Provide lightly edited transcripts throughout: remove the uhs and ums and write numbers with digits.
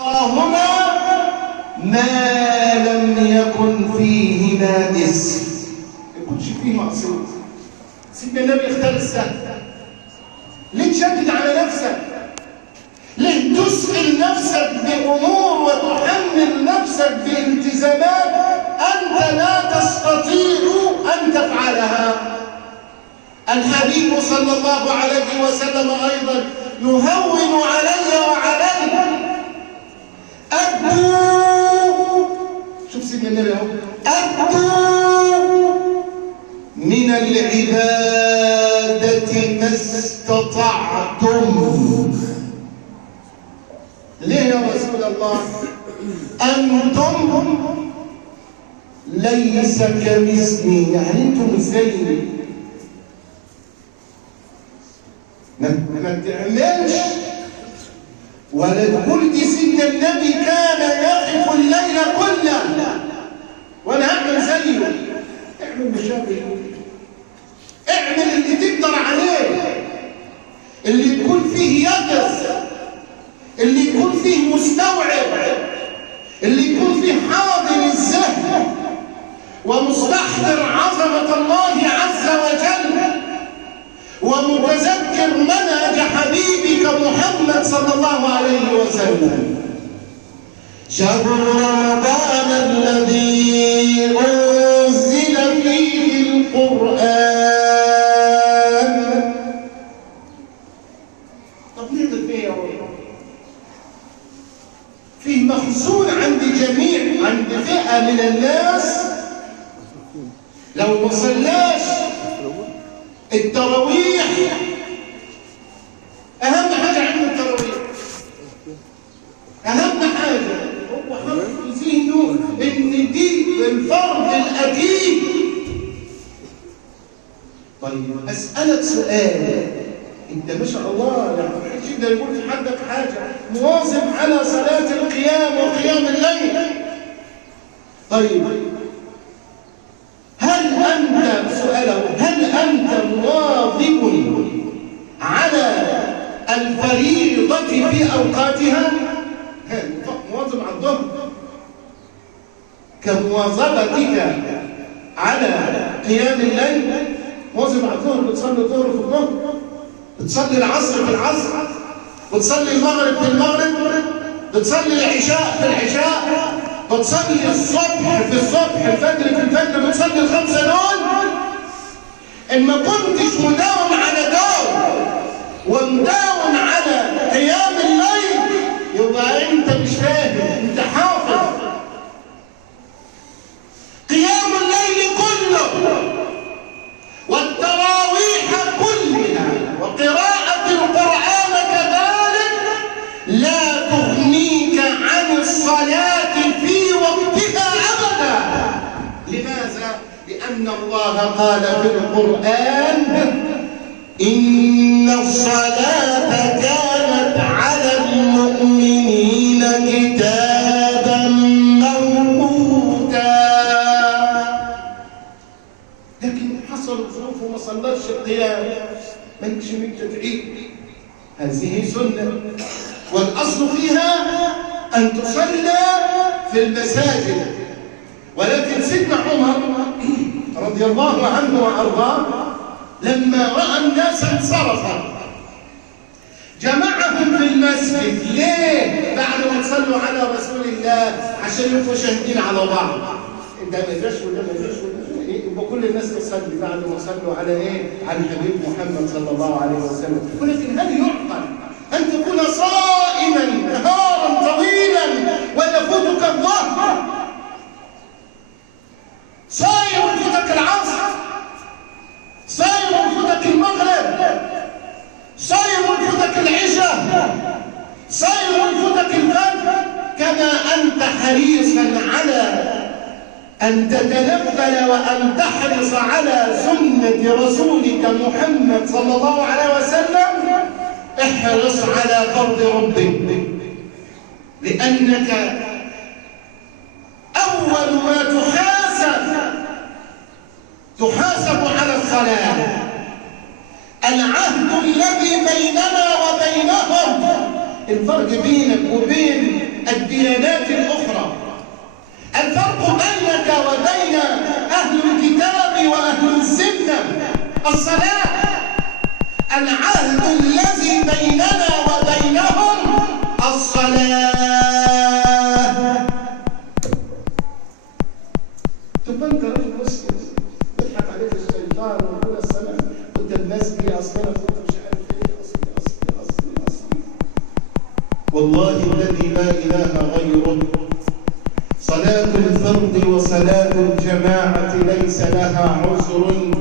هنا ما لم يكن فيهما اسم، ما يكونش فيه معصيه. سيدنا النبي اختار السهل. ليه تشدد على نفسك؟ ليه تسئل نفسك بامور وتحمل نفسك بالتزامات انت لا تستطيع ان تفعلها؟ الحبيب صلى الله عليه وسلم ايضا يهون علي وعليك. أدوا، شوف سيدنا النبي اهو، أدوا من العبادة ما استطعتم. ليه يا رسول الله؟ أنتم ليس كمثلي، يعني أنتم مش زيي. ما تعملش ولا تقول دي سيدنا النبي كان يقف الليل كله وانا اعمل زيه. اعمل مشابه، اعمل اللي تقدر عليه، اللي يكون فيه يقظ، اللي يكون فيه مستوعب، اللي يكون فيه حاضر الذهن ومستحضر عظمة الله عز وجل ومتذكر منهج حبيبك محمد صلى الله عليه وسلم. شهر رمضان الذي أنزل فيه القرآن. طب نعمل ايه يا رب؟ فيه مخزون عند فئة من الناس لو ما صلاش التراويح. اهم حاجه عنده التراويح، اهم حاجه هو حط في ذهنه ان دي الفرض الاكيد. طيب اسالك سؤال، انت ما شاء الله يعني محدش يقدر يقول في حدك حاجه، مواظب على صلاه القيام وقيام الليل. طيب هل أنت مواظب على الفريضة في أوقاتها؟ مواظب على الظهر كمواظبتك على قيام الليل. مواظب على الظهر، بتصلي الظهر في الظهر، بتصلي العصر في العصر، بتصلي المغرب في المغرب، بتصلي العشاء في العشاء، بتصلي الصبح في الصبح، الفجر في الفجر، بتصلي الخمسة دول. إن ما كنتش مداوم على دول ومداوم على قيام الليل يبقى أنت مش فاهم، أنت حافظ. قيام الليل كله والتراويح كلها وقراءة القرآن كذلك لا تغنيك عن الصلاة في وقتها أبدا. لماذا؟ لأن الله قال في القرآن إن الصلاة كانت على المؤمنين كتابا موقوتا. لكن حصل ظروف وما صلتش القيام، ما يمكنش انك تعيد. هذه سنة والأصل فيها أن تصلى في المساجد. ولكن سيدنا عمر رضي الله عنه وأرضاه لما رأى الناس انصرفا جمعهم في المسجد. ليه؟ بعد ما تصلوا على رسول الله عشان يبقوا شاهدين على بعض. ده ما جاش وده ما جاش يبقى كل الناس تصلي بعد ما صلوا على ايه؟ على الحبيب محمد صلى الله عليه وسلم. ولكن هل يعقل أن تكون صائما نهارا طويلا ويفوتك الظهر؟ صايم ويفوتك العصر، صايم ويفوتك المغرب، صايم ويفوتك العشاء، صايم ويفوتك الفجر، كما أنت حريصا على أن تتنفل وأن تحرص على سنة رسولك محمد صلى الله عليه وسلم. احرص على فرض ربك، لأنك أول ما تحاسب على الصلاة. العهد الذي بيننا وبينهم الفرق بينك وبين الصلاة. العهد الذي بيننا وبينهم الصلاة. تبقى انت راجل مسلم يضحك عليك الشيطان ويقول الصلاة وانت الناس دي اصلا كنت مش عارف ايه اصلي. والله الذي لا اله غيره صلاة الفرد وصلاة الجماعة ليس لها عذر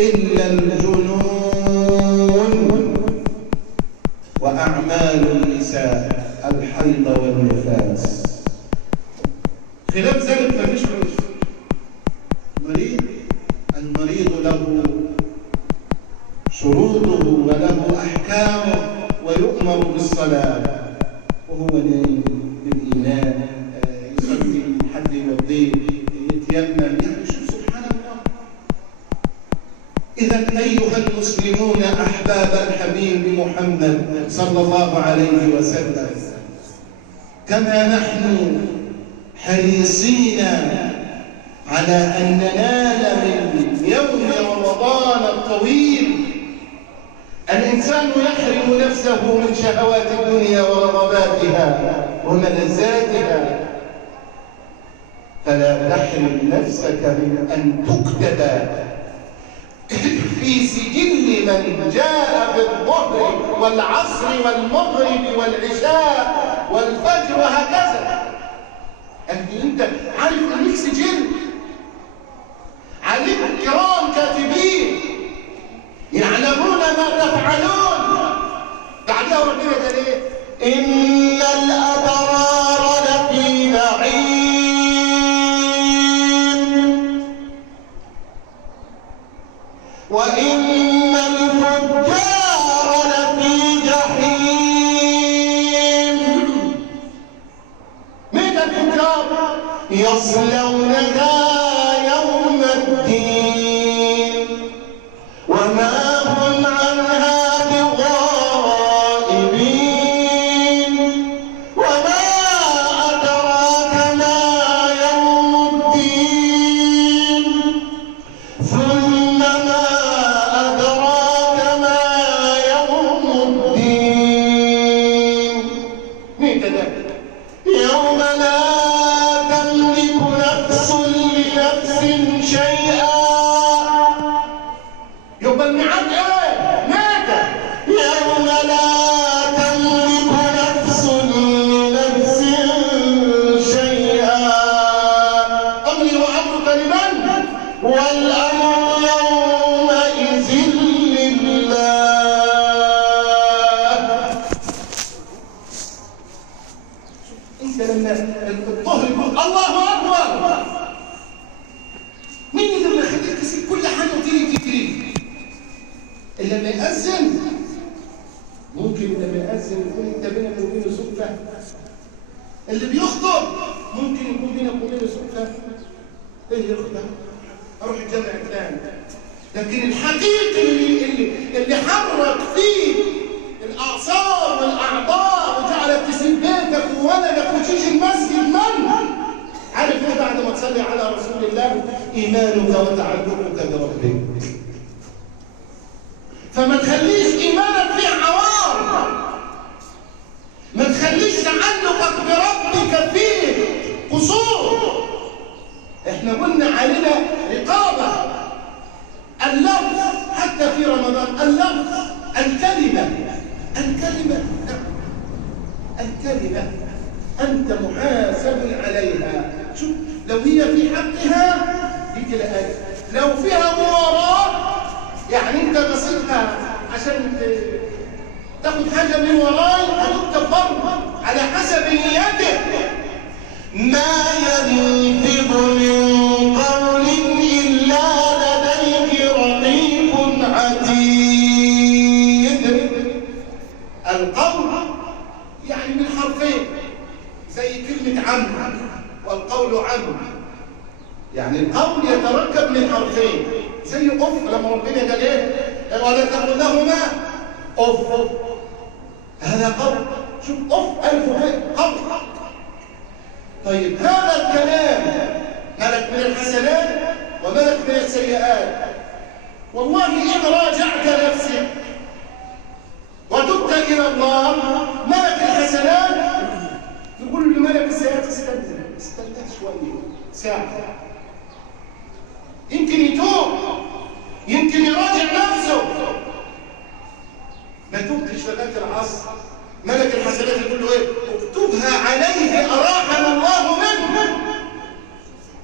إلا الجنون وأعمال النساء الحيض والنفاس. خلاف ذلك مفيش مريض. المريض له شروطه وله أحكامه ويؤمر بالصلاة وهو نايم بالإيمان يصلي حد يوضيه يتيمم يعني شوف سبحان الله. إذا أيها المسلمون أحباب الحبيب محمد صلى الله عليه وسلم، كما نحن حريصين على أن ننال من يوم رمضان الطويل الإنسان يحرم نفسه من شهوات الدنيا ورغباتها وملذاتها، فلا تحرم نفسك من أن تكتب في سجل من جاء بالظهر والعصر والمغرب والعشاء والفجر وهكذا. أنت عارف أنك سجل عليك كرام كاتبين يعلمون ما تفعلون. بعدها ربنا قال ايه؟ إن الأبرار لفي نعيم وإن الفجار لفي جحيم. من الفجار يصلونها يوم الدين وما هم عنها بغائبين. وما أدراك ما يوم الدين ثم ما أدراك ما يوم الدين. مين كده؟ يوم لا تملك نفس لنفس شيئا. يبقى الميعاد ايه؟ متى؟ يوم لا تملك نفس لنفس شيئا. امري وامرك لمن؟ والامر يومئذ لله. انت لما الظهر يقول الله اكبر، مين اللي يخليك تسيب كل حاجه وتيجي تجري؟ اللي لما يأذن ممكن لما يأذن يكون انت بينك وبينه سكه. اللي بيخطب ممكن يكون بينك وبينه سكه. ايه يخطب؟ اروح الجامع الثاني. لكن الحقيقي اللي حرك فيه الاعصاب والاعضاء وجعلك تسيب بيتك وولدك وتيجي المسجد من؟ عارف ايه بعد ما تصلي على رسول الله؟ ايمانك وتعلقك بربك. فما تخليش ايمانك فيه عوار، ما تخليش تعلقك بربك فيه قصور. احنا قلنا علينا رقابه اللفظ حتى في رمضان. اللفظ الكلمه انت محاسب عليها. شوف لو هي في حقها ديك الايه، لو فيها مواراة يعني انت قصدها عشان تاخد حاجه من وراي هتكتب برضه على حسب نيتك. ما يلفظ من قول الا لديه رقيب عتيد. القول يعني من حرفين زي كلمه عم والقول عم، يعني القول يتركب من حرفين زي اف. لما ربنا قال ايه؟ ولا تقل لهما اف، هذا قول. شوف اف الف قول. طيب هذا الكلام ملك من الحسنات وملك من السيئات، والله إن راجعت نفسك وتبت إلى الله ملك الحسنات يقول لملك السيئات استنى شوية ساعة، يمكن يتوب، يمكن يراجع نفسه. ما تبتش لغاية العصر، ملك الحسنات يقول له ايه؟ اكتبها عليه أراحنا الله منه.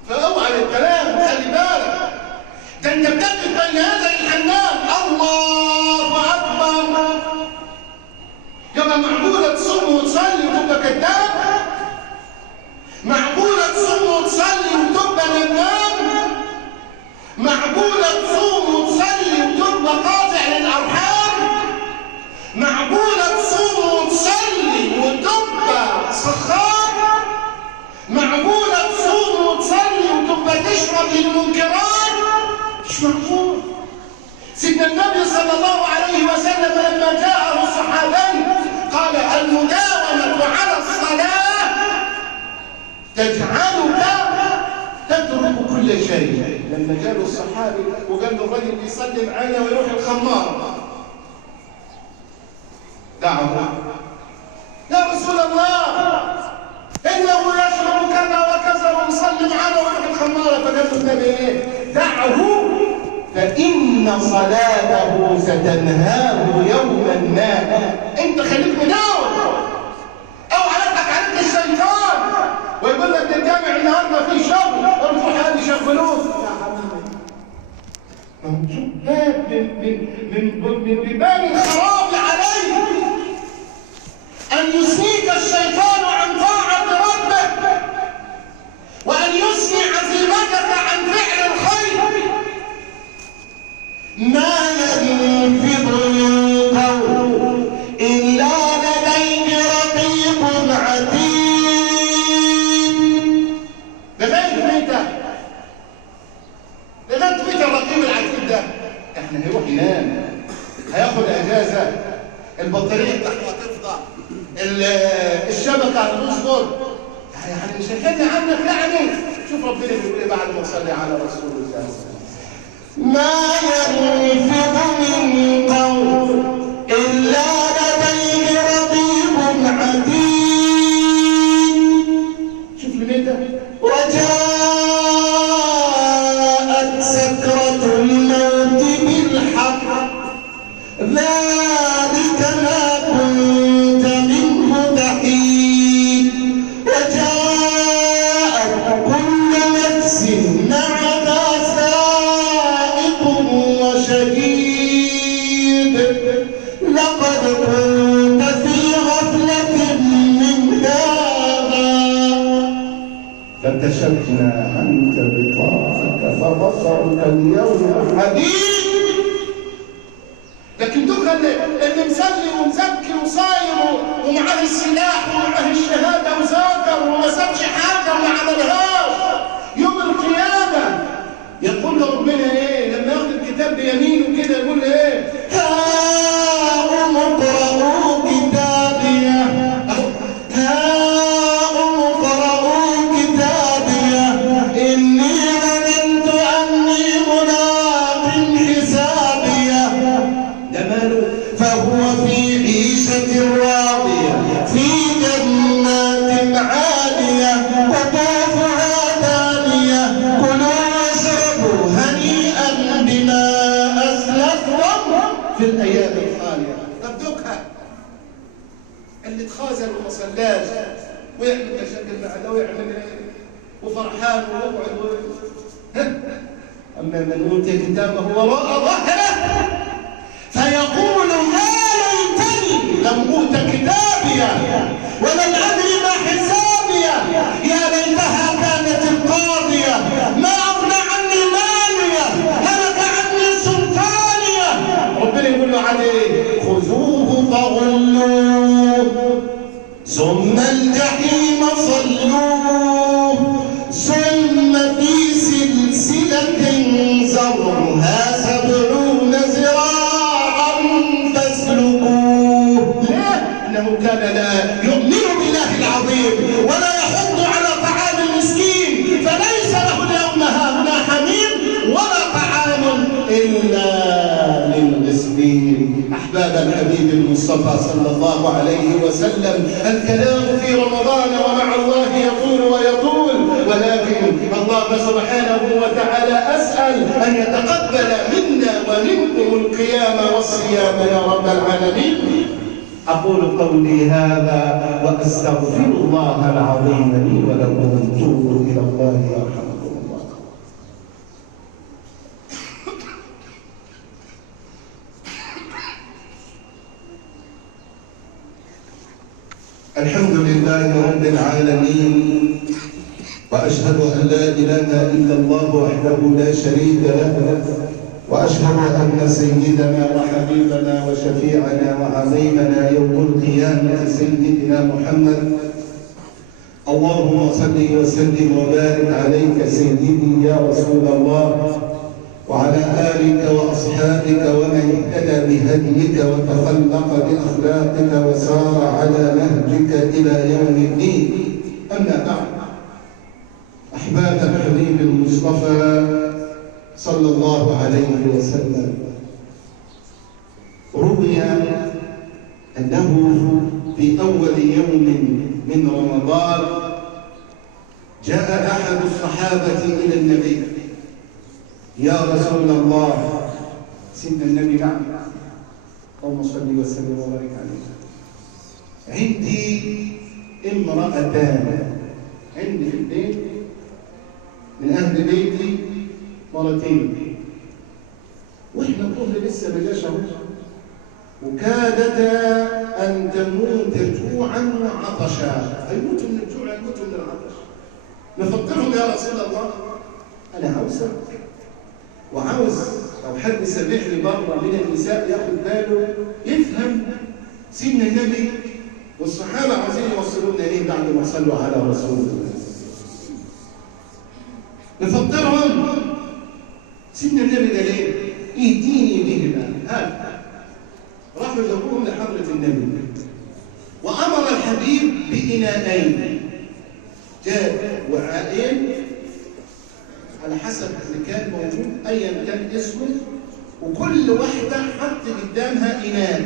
فاوعى الكلام، خلي بالك، ده انت بتكتب بين يدي الحنان. الله أكبر. يبقى معقولة تصوم وتصلي وتبقى كذاب؟ معقولة تصوم وتصلي وتبقى نمام؟ معقولة تصوم وتصلي وتبقى قاطع للأرحام؟ معقولة تصوم وتصلي وتبقى سخار؟ معقولة تصوم وتصلي وتبقى تشرب للمنكرات؟ مش معقول. سيدنا النبي صلى الله عليه وسلم لما جاءه الصحابي قال المداومة على الصلاة تجعلك تترك كل شيء. لما جاء الصحابي وقال له الرجل بيصلي معانا ويروح الخمار، دعوه يا رسول الله إنه يشرب كذا وكذا ويصلي معانا ويروح الخمارة. فقال له النبي ايه؟ دعه فإن صلاته ستنهاه يوما ما. انت خليك مداوم، او عليك عليك الشيطان ويقول لك ده الجامع النهارده فيه شغل وتروح هذه يشغلوك. من بيبان الخراب عليه أن يثنيك الشيطان عن طاعة ربك وأن يثني عزيمتك عن فعل الخير. ما ينفض من قول إلا لديه رقيب عتيد. لغاية متى الرقيب العتيد ده؟ احنا هيروح ينام، هياخد اجازه، البطاريه بتاعته هتفضى، الشبكه هتصبر، يعني مش هيخلي عنك يعني. شوف ربنا بيقول ايه بعد ما تصلي على رسول الله. ما ينفض من قول الا لديه رقيب عتيد. شوف لمتى؟ وجاءت سكرة الموت بالحق ذلك ما كنت منه تحيد. وجاءت كل نفس معها سائق وشهيد. لقد كنت في غفلة من هذا فكشفنا عنك غطاءك فبصرك اليوم حديد. لكن دول اللي مسلي ومزكي وصاير ومعاه السلاح ومعاه الشهاده وذاكر وما سابش حاجه وما عملهاش، يوم القيامه يقول له ربنا ايه لما ياخد الكتاب بيمينه كده؟ يقول له ايه؟ هاؤم اقرءوا كتابيه، هاؤم اقرءوا كتابيه اني ظننت اني ملاق حسابيه. فهو في عيشة راضية في جنات عالية قطوفها دانية كلوا واشربوا هنيئا بما أسلفتم في الأيام الخالية. طب دوكها اللي اتخاذل وما صلاش ويعمل مشاكل مع ده ويعمل وفرحان ويقعد أما من أوتي كتابه وراء ظهره فيقول يا ليتني لم أوت كتابيا ولم أدري ما حسابيا يا ليتها كانت القاضية ما أغنى عني ماليا هلك عني سلطانيا. ربنا يقول له عليه خذوه فغلوه ثم الجحيم صلوه ثم في سلسلة زرعها 70 ذراعا فاسلكوه. ليه؟ انه كان لا يؤمن بالله المصطفى صلى الله عليه وسلم: الكلام في رمضان ومع الله يطول ويطول، ولكن الله سبحانه وتعالى أسأل أن يتقبل منا ومنكم القيام والصيام يا رب العالمين. أقول قولي هذا وأستغفر الله العظيم لي ولكم. توبوا إلى الله يرحمكم الله. الحمد لله رب العالمين، وأشهد أن لا إله إلا الله وحده لا شريك له، وأشهد أن سيدنا وحبيبنا وشفيعنا وعظيمنا يوم القيامة سيدنا محمد. اللهم صل وسلم وبارك عليك سيدي يا رسول الله، وعلى آلك وأصحابك ومن اهتدى بهديك وتخلق بأخلاقك وسار على نهجك إلى يوم الدين. أما بعد، أحباب الحبيب المصطفى صلى الله عليه وسلم، روي أنه في أول يوم من رمضان جاء أحد الصحابة إلى النبي: يا رسول الله. سيدنا النبي: نعم. اللهم صل وسلم وبارك عليه. عندي امرأتان، عندي في البيت من أهل بيتي مرتين، وإحنا الظهر لسه ما جاش اهو، وكادتا أن تموت جوعا وعطشا. هيموتوا من الجوع، هيموتوا من العطش. نفطرهم يا رسول الله. أنا عاوزك، وعاوز لو حد سامح لي بره من النساء ياخد باله يفهم سيدنا النبي والصحابة عاوزين يوصلوا لنا ايه بعد ما صلوا على رسول الله. نفطرهم. سيدنا النبي قال ايه؟ اهديني بهما. هذا راحوا جابوهم لحضرة النبي، وأمر الحبيب بإناءين، جاب وعاءين على حسب اللي كان موجود ايا كان اسمه، وكل واحده حط قدامها اناء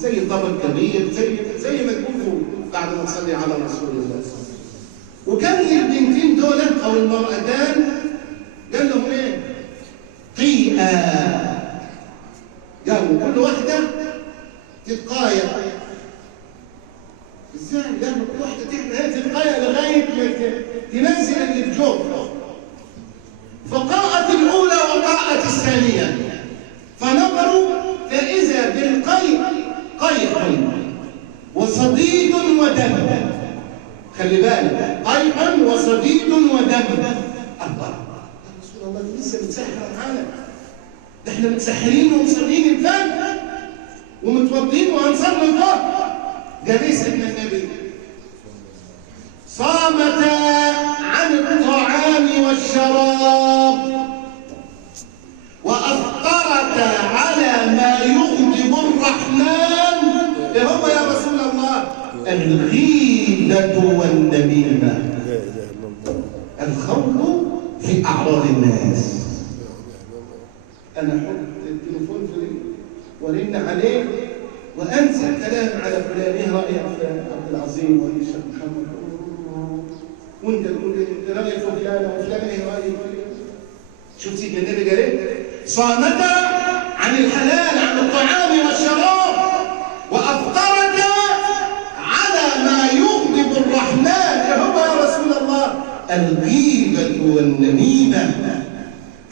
زي طبق كبير، زي ما تقولوا بعد ما تصلي على رسول الله. وكان البنتين دول او المرأتان قال لهم ايه؟ قيئا. قالوا كل واحده تتقايا. ازاي؟ قالوا كل واحده تعمل تتقايا لغايه ما تنزل اللي في جوفها. فقرأت الأولى وقرأت الثانية، فنظروا فإذا بالقيء قيء وصديد ودم. خلي بالك، قيء وصديد ودم. الله، يا رسول الله لسه متسحر معانا، ده احنا متسحرين ومصلين الفجر ومتوضين وهنصلي الظهر. قال سيدنا النبي: صامتا عن الطعام والشراب وأفطرتا على ما يغضب الرحمن. إيه هو يا رسول الله؟ الغيبة والنميمة، الخوض في أعراض الناس. أنا أحط التليفون في ورن عليه وأنسى الكلام على فلان. إيه رأيك يا عبد العظيم ولا الشيخ محمد؟ وانت تقول انت رايك في فلان وفلان ايه رايك؟ شوف سيدنا النبي قال ايه؟ صامتا عن الحلال، عن الطعام والشراب، وافطرتا على ما يغضب الرحمن. هو يا رسول الله الغيبه والنميمه.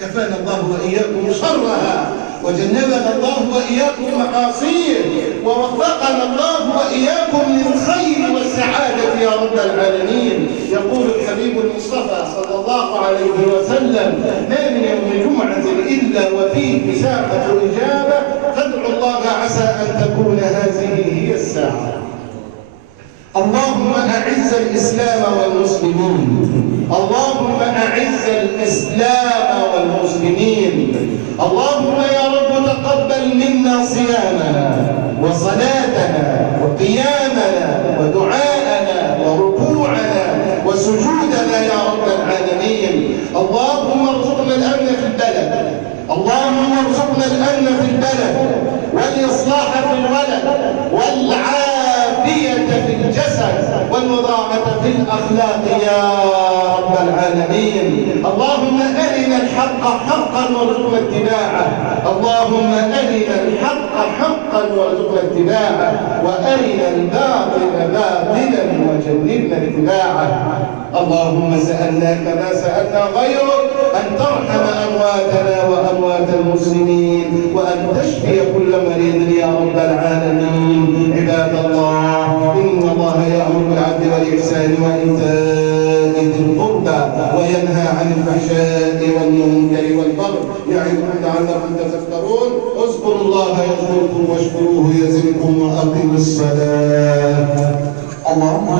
كفانا الله واياكم شرها، وجنبنا الله واياكم معاصيه، ووفقنا الله واياكم للخير والسعاده يا رب العالمين. يقول الحبيب المصطفى صلى الله عليه وسلم: ما من يوم جمعه الا وفيه ساعه اجابه، فادعوا الله عسى ان تكون هذه هي الساعه. اللهم اعز الاسلام والمسلمين، اللهم اعز الاسلام والمسلمين. اللهم يا رب تقبل منا صيامنا وصلاتنا وقيامنا ودعاءنا وركوعنا وسجودنا يا رب العالمين. اللهم ارزقنا الامن في البلد، اللهم ارزقنا الامن في البلد، والإصلاح في الولد والعافية في الجسد والوضاعة في الأخلاق يا رب العالمين. اللهم أرنا الحق حقا وارزقنا اتباعه، اللهم أرنا الحق حقا وارزقنا اتباعه، وأرنا الباطل باطلا وجنبنا اتباعه. اللهم سألناك ما سألنا غيرك أن ترحم أمواتنا وأموات المسلمين، وأن تشفي كل مريض يا رب العالمين. عباد الله، إن الله يأمر بالعدل والإحسان وإيتاء ذي القربى وينهى عن الفحشاء والمنكر والبغي يعظكم لعلكم تذكرون. اذكروا الله يذكركم واشكروه يزدكم وأقيموا الصلاة. اللهم